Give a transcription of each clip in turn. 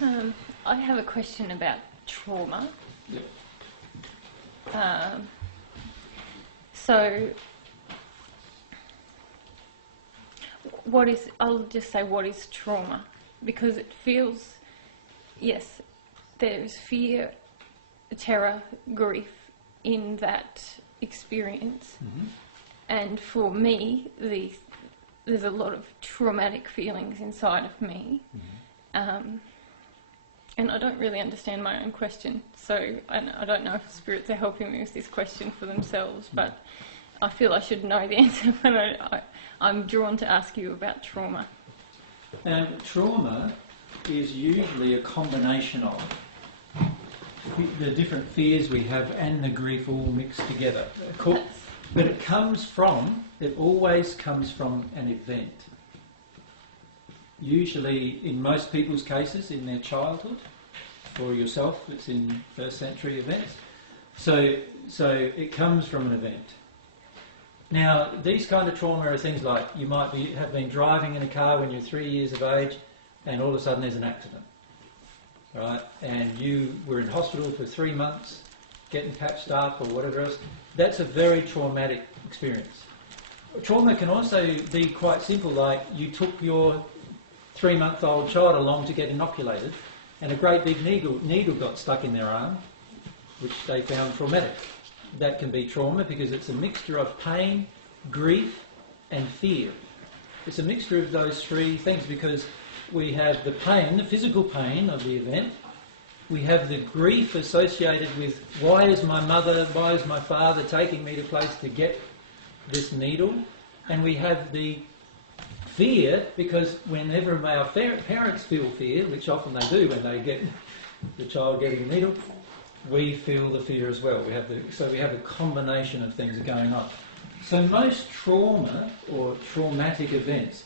I have a question about trauma. Yep. So, I'll just say what is trauma? Because it feels, yes, there's fear, terror, grief in that experience. Mm-hmm. And for me, there's a lot of traumatic feelings inside of me. Mm-hmm. And I don't really understand my own question, so I don't know if spirits are helping me with this question for themselves, but I feel I should know the answer, but I'm drawn to ask you about trauma. Trauma is usually a combination of the different fears we have and the grief all mixed together. But it always comes from an event. Usually, in most people's cases, in their childhood, for yourself, it's in first century events. So it comes from an event. Now, these kind of trauma are things like you might have been driving in a car when you're 3 years of age, and all of a sudden there's an accident, right? And you were in hospital for 3 months, getting patched up or whatever else. That's a very traumatic experience. Trauma can also be quite simple, like you took your 3-month-old child along to get inoculated, and a great big needle got stuck in their arm, which they found traumatic. That can be trauma because it's a mixture of pain, grief, and fear. It's a mixture of those three things because we have the pain, the physical pain of the event. We have the grief associated with why is my father taking me to place to get this needle? And we have the fear because whenever our parents feel fear, which often they do when they get the child getting a needle, we feel the fear as well. So we have a combination of things going on. So most trauma or traumatic events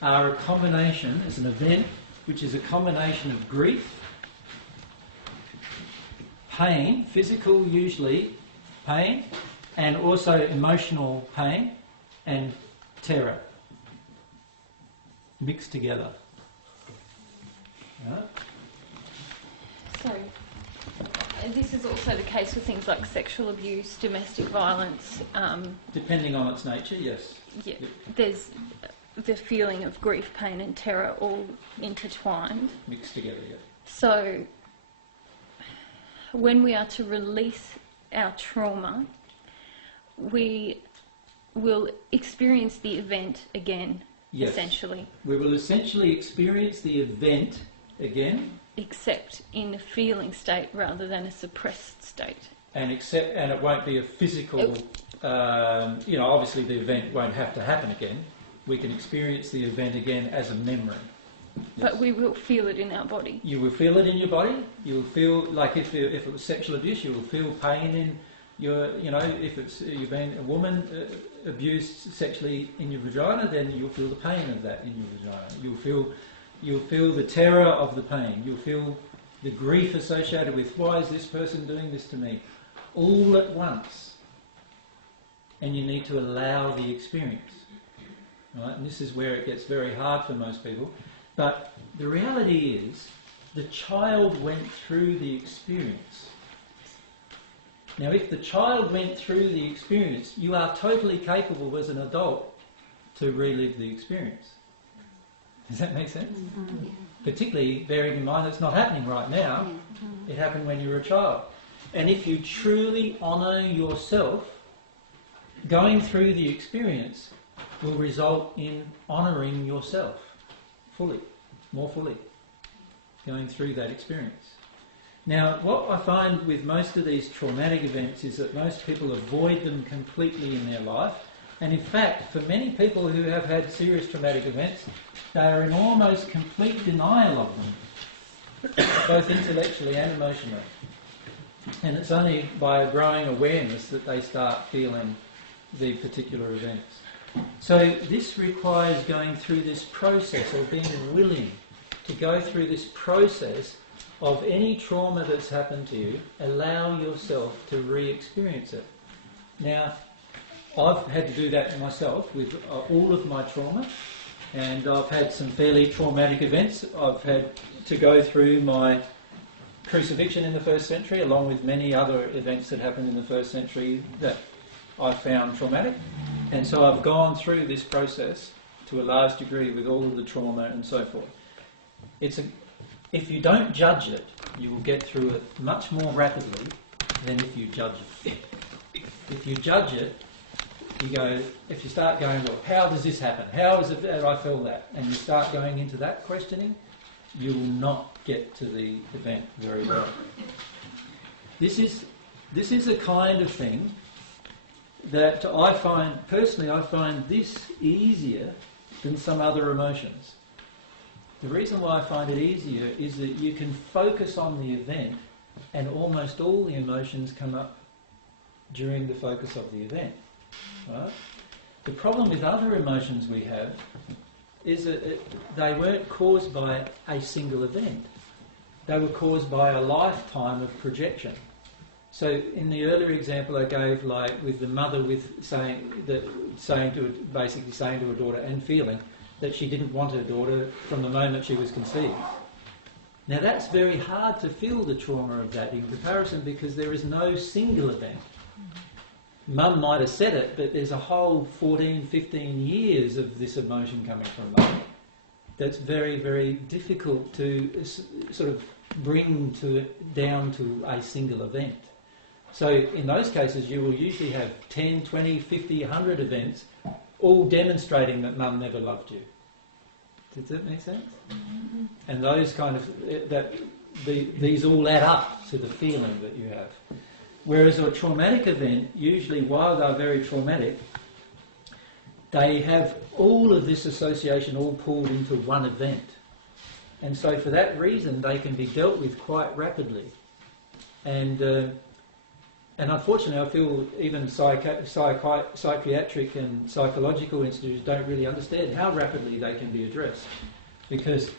are a combination, as an event, which is a combination of grief, pain, physical usually pain, and also emotional pain and terror mixed together. Right? So, this is also the case with things like sexual abuse, domestic violence. Depending on its nature, yes. Yeah, there's the feeling of grief, pain and terror all intertwined. Mixed together, yeah. So, when we are to release our trauma, we will experience the event again, yes. Essentially. We will essentially experience the event again. Except in a feeling state rather than a suppressed state. And it won't be a physical, obviously the event won't have to happen again. We can experience the event again as a memory. Yes. But we will feel it in our body. You will feel it in your body. You will feel, like if it was sexual abuse, you will feel pain in your, if you've been a woman abused sexually in your vagina, then you'll feel the pain of that in your vagina. You'll feel the terror of the pain. You'll feel the grief associated with why is this person doing this to me? All at once. And you need to allow the experience. Right? And this is where it gets very hard for most people. But the reality is the child went through the experience. Now if the child went through the experience, you are totally capable as an adult to relive the experience. Does that make sense? Mm-hmm. Particularly bearing in mind it's not happening right now. Mm-hmm. It happened when you were a child. And if you truly honour yourself, going through the experience will result in honouring yourself fully, more fully, going through that experience. Now, what I find with most of these traumatic events is that most people avoid them completely in their life. And in fact, for many people who have had serious traumatic events, they are in almost complete denial of them, both intellectually and emotionally. And it's only by a growing awareness that they start feeling the particular events. So this requires going through this process or being willing to go through this process of any trauma that's happened to you, allow yourself to re-experience it. Now, I've had to do that myself with all of my trauma, and I've had some fairly traumatic events. I've had to go through my crucifixion in the first century, along with many other events that happened in the first century that I found traumatic. And so I've gone through this process to a large degree with all of the trauma and so forth. If you don't judge it, you will get through it much more rapidly than if you judge it. If you judge it, if you start going, well, how does this happen? How is it that I feel that? And you start going into that questioning, you will not get to the event very well. This is the kind of thing that I find this easier than some other emotions. The reason why I find it easier is that you can focus on the event and almost all the emotions come up during the focus of the event. Right? The problem with other emotions we have is that they weren't caused by a single event. They were caused by a lifetime of projection. So in the earlier example I gave, like with the mother saying to her daughter and feeling that she didn't want her daughter from the moment she was conceived. Now that's very hard to feel the trauma of that in comparison because there is no single event. Mum might have said it, but there's a whole 14, 15 years of this emotion coming from mum. That's very, very difficult to sort of bring down to a single event. So in those cases you will usually have 10, 20, 50, 100 events all demonstrating that mum never loved you. Does that make sense? Mm-hmm. And those kind of, these all add up to the feeling that you have. Whereas a traumatic event, usually while they're very traumatic, they have all of this association all pulled into one event. And so for that reason they can be dealt with quite rapidly. And unfortunately I feel even psychiatric and psychological institutes don't really understand how rapidly they can be addressed. Because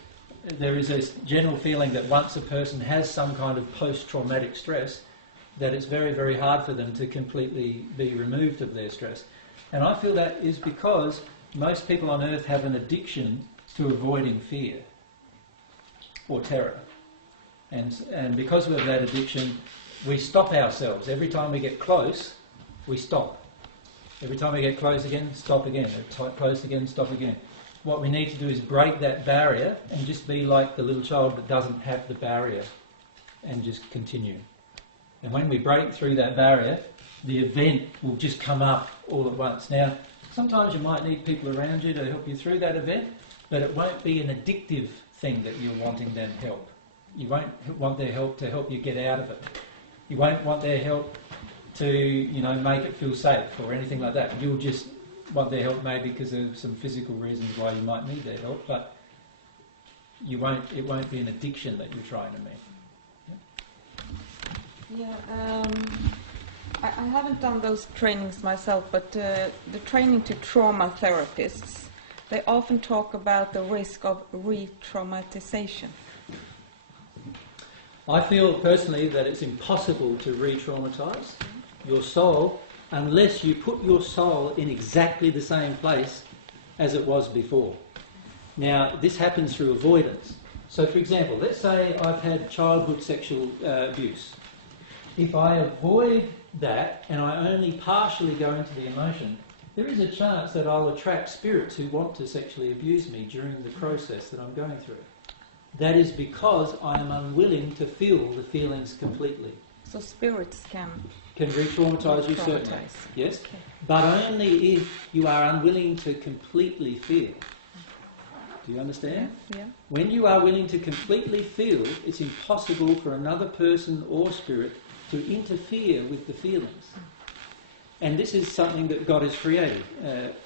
there is this general feeling that once a person has some kind of post-traumatic stress, that it's very, very hard for them to completely be removed of their stress. And I feel that is because most people on earth have an addiction to avoiding fear or terror. And because of that addiction, we stop ourselves. Every time we get close, we stop. Every time we get close again, stop again. Close again, stop again. What we need to do is break that barrier and just be like the little child that doesn't have the barrier and just continue. And when we break through that barrier, the event will just come up all at once. Now, sometimes you might need people around you to help you through that event, but it won't be an addictive thing that you're wanting them help. You won't want their help to help you get out of it. You won't want their help to, make it feel safe or anything like that. You'll just want their help maybe because of some physical reasons why you might need their help, but it won't be an addiction that you're trying to meet. I haven't done those trainings myself, but the training to trauma therapists, they often talk about the risk of re-traumatization. I feel personally that it's impossible to re-traumatize your soul unless you put your soul in exactly the same place as it was before. Now, this happens through avoidance. So, for example, let's say I've had childhood sexual abuse. If I avoid that and I only partially go into the emotion, there is a chance that I'll attract spirits who want to sexually abuse me during the process that I'm going through. That is because I am unwilling to feel the feelings completely. So spirits can re-traumatize you, certainly. Yes, okay. But only if you are unwilling to completely feel. Do you understand? Yeah. When you are willing to completely feel, it's impossible for another person or spirit to interfere with the feelings. And this is something that God has created.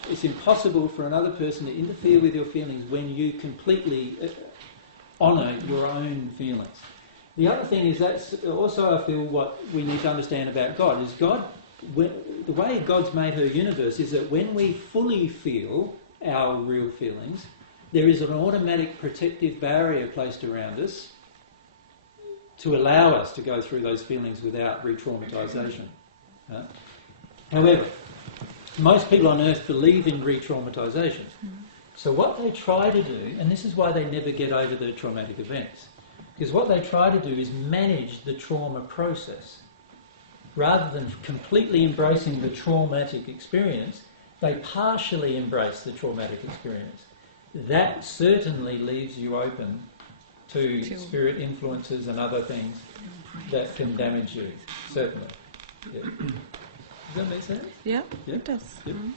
It's impossible for another person to interfere with your feelings when you completely honour your own feelings. The other thing is that's also, I feel, what we need to understand about God is the way God's made her universe is that when we fully feel our real feelings, there is an automatic protective barrier placed around us to allow us to go through those feelings without re-traumatisation. However, most people on earth believe in re-traumatisation. So what they try to do, and this is why they never get over the traumatic events, because what they try to do is manage the trauma process. Rather than completely embracing the traumatic experience, they partially embrace the traumatic experience. That certainly leaves you open to spirit influences and other things that can damage you, certainly. Yeah. Does that make sense? Yeah, Yeah. it does. Yeah. Mm.